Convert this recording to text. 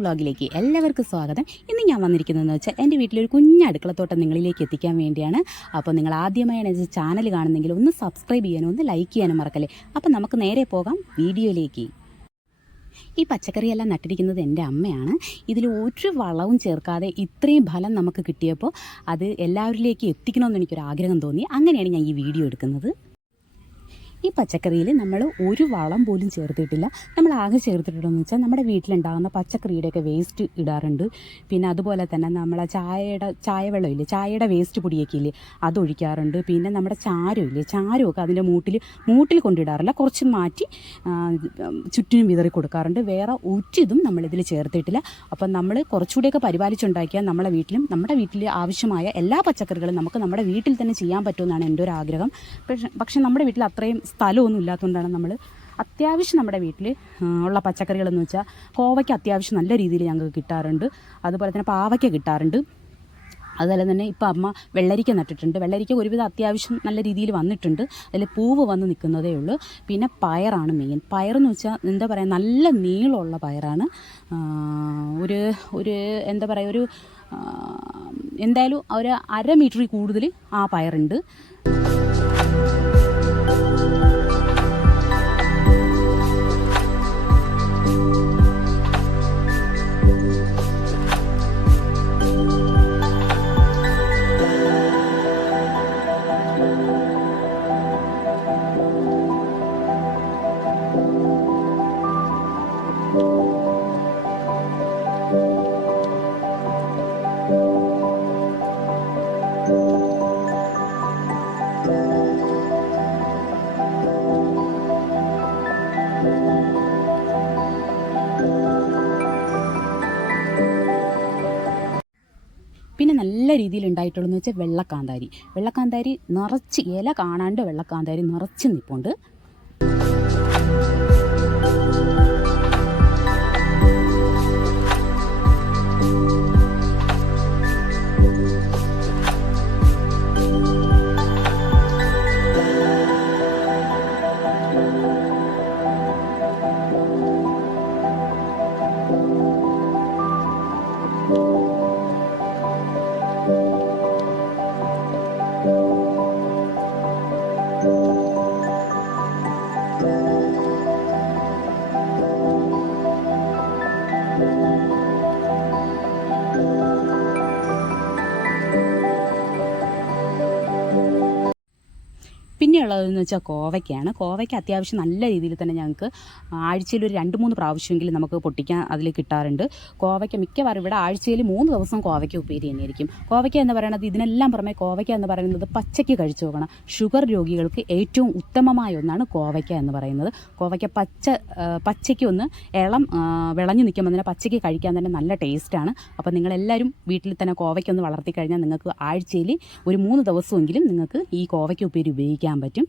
വ്ളോഗിലേക്ക് എല്ലാവർക്കും സ്വാഗതം. ഇന്ന് ഞാൻ വന്നിരിക്കുന്നതെന്ന് വെച്ചാൽ എൻ്റെ വീട്ടിലൊരു കുഞ്ഞ് അടുക്കളത്തോട്ടം നിങ്ങളിലേക്ക് എത്തിക്കാൻ വേണ്ടിയാണ്. അപ്പോൾ നിങ്ങൾ ആദ്യമായാണ് ചാനൽ കാണുന്നെങ്കിൽ ഒന്ന് സബ്സ്ക്രൈബ് ചെയ്യാനും ഒന്ന് ലൈക്ക് ചെയ്യാനും മറക്കല്ലേ. അപ്പോൾ നമുക്ക് നേരെ പോകാം വീഡിയോയിലേക്ക്. ഈ പച്ചക്കറിയെല്ലാം നട്ടിരിക്കുന്നത് എൻ്റെ അമ്മയാണ്. ഇതിൽ ഒരു വളവും ചേർക്കാതെ ഇത്രയും ഫലം നമുക്ക് കിട്ടിയപ്പോൾ അത് എല്ലാവരിലേക്കും എത്തിക്കണമെന്ന് എനിക്കൊരാഗ്രഹം തോന്നി. അങ്ങനെയാണ് ഞാൻ ഈ വീഡിയോ എടുക്കുന്നത്. ഈ പച്ചക്കറിയിൽ നമ്മൾ ഒരു വളം പോലും ചേർത്തിട്ടില്ല. നമ്മൾ ആകെ ചേർത്തിട്ടുണ്ടെന്ന് വെച്ചാൽ നമ്മുടെ വീട്ടിലുണ്ടാകുന്ന പച്ചക്കറിയുടെയൊക്കെ വേസ്റ്റ് ഇടാറുണ്ട്. പിന്നെ അതുപോലെ തന്നെ നമ്മളെ ചായവെള്ളമില്ലേ, ചായയുടെ വേസ്റ്റ് പൊടിയൊക്കെ ഇല്ലേ, അതൊഴിക്കാറുണ്ട്. പിന്നെ നമ്മുടെ ചാരമില്ലേ, ചാരമൊക്കെ അതിൻ്റെ മൂട്ടിൽ കൊണ്ടിടാറില്ല, കുറച്ച് മാറ്റി ചുറ്റിനും വിതറി കൊടുക്കാറുണ്ട്. വേറെ ഒരിതും നമ്മളിതിൽ ചേർത്തിട്ടില്ല. അപ്പം നമ്മൾ കുറച്ചുകൂടിയൊക്കെ പരിപാലിച്ചുണ്ടാക്കിയാൽ നമ്മുടെ വീട്ടിൽ ആവശ്യമായ എല്ലാ പച്ചക്കറികളും നമുക്ക് നമ്മുടെ വീട്ടിൽ തന്നെ ചെയ്യാൻ പറ്റുമെന്നാണ് എൻ്റെ ഒരു ആഗ്രഹം. പക്ഷേ നമ്മുടെ വീട്ടിൽ അത്രയും സ്ഥലമൊന്നും ഇല്ലാത്തതുകൊണ്ടാണ് നമ്മൾ അത്യാവശ്യം നമ്മുടെ വീട്ടിൽ ഉള്ള പച്ചക്കറികളെന്ന് വെച്ചാൽ കോവയ്ക്ക് അത്യാവശ്യം നല്ല രീതിയിൽ ഞങ്ങൾക്ക് കിട്ടാറുണ്ട്. അതുപോലെ തന്നെ പാവയ്ക്ക കിട്ടാറുണ്ട്. അതുപോലെ തന്നെ ഇപ്പോൾ അമ്മ വെള്ളരിക്ക നട്ടിട്ടുണ്ട്. വെള്ളരിക്ക ഒരുവിധം അത്യാവശ്യം നല്ല രീതിയിൽ വന്നിട്ടുണ്ട്. അതിൽ പൂവ് വന്ന് നിൽക്കുന്നതേ ഉള്ളൂ. പിന്നെ പയറാണ് മെയിൻ. പയറെന്ന് വെച്ചാൽ എന്താ പറയുക, നല്ല നീളമുള്ള പയറാണ്. ഒരു എന്താ പറയുക, എന്തായാലും ഒരു 1/2 മീറ്ററിൽ കൂടുതൽ ആ പയറുണ്ട്. പിന്നെ നല്ല രീതിയിൽ ഉണ്ടായിട്ടുള്ളതെന്ന് വെച്ചാൽ വെള്ളക്കാന്താരി നിറച്ച്, ഇല കാണാണ്ട് വെള്ളക്കാന്താരി നിറച്ച് നിൽപ്പുണ്ട്. പിന്നെയുള്ളതെന്ന് വെച്ചാൽ കോവയ്ക്കാണ്. കോവയ്ക്ക് അത്യാവശ്യം നല്ല രീതിയിൽ തന്നെ ഞങ്ങൾക്ക് ആഴ്ചയിൽ ഒരു 2-3 പ്രാവശ്യമെങ്കിലും നമുക്ക് പൊട്ടിക്കാൻ അതിൽ കിട്ടാറുണ്ട്. കോവയ്ക്ക മിക്കവാറും ഇവിടെ ആഴ്ചയിൽ 3 ദിവസം കോവയ്ക്ക ഉപ്പേരി തന്നെയായിരിക്കും. കോവയ്ക്ക എന്ന് പറയുന്നത്, ഇതിനെല്ലാം പുറമെ കോവയ്ക്ക എന്ന് പറയുന്നത് പച്ചയ്ക്ക് കഴിച്ചു നോക്കണം. ഷുഗർ രോഗികൾക്ക് ഏറ്റവും ഉത്തമമായ ഒന്നാണ് കോവയ്ക്ക എന്ന് പറയുന്നത്. കോവയ്ക്ക പച്ചയ്ക്ക് ഒന്ന് വിളഞ്ഞു നിൽക്കുമ്പോൾ തന്നെ പച്ചയ്ക്ക് കഴിക്കാൻ തന്നെ നല്ല ടേസ്റ്റാണ്. അപ്പോൾ നിങ്ങളെല്ലാവരും വീട്ടിൽ തന്നെ കോവയ്ക്ക ഒന്ന് വളർത്തി കഴിഞ്ഞാൽ നിങ്ങൾക്ക് ആഴ്ചയിൽ ഒരു 3 ദിവസമെങ്കിലും നിങ്ങൾക്ക് ഈ കോവയ്ക്ക ഉപ്പേരി ഉപയോഗിക്കാൻ പറ്റും.